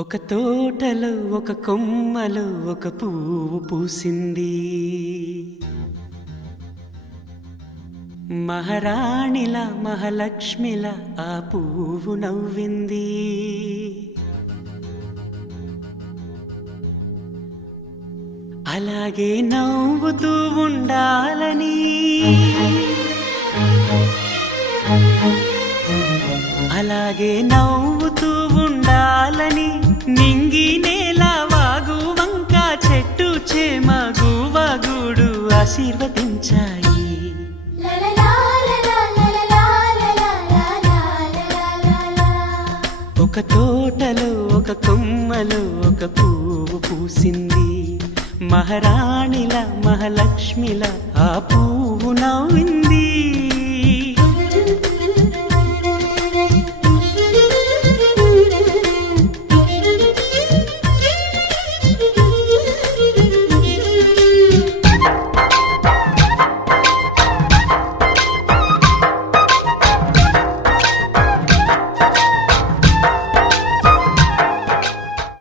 ఒక తోటలో ఒక కొమ్మలో ఒక పువ్వు పూసింది. మహారాణిలా మహాలక్ష్మిలా ఆ పువ్వు నవ్వింది. అలాగే నవ్వుతూ ఉండాలని, అలాగే నవ్వుతూ ఉండాలని నింగి నేల వాగు వంక చెట్టు చేమ గువగూడు ఆశీర్వదించాయి. ఒక తోటలో ఒక కొమ్మలో ఒక పువ్వు పూసింది. మహారాణిల మహాలక్ష్మిల ఆ పువ్వు నవ్వింది.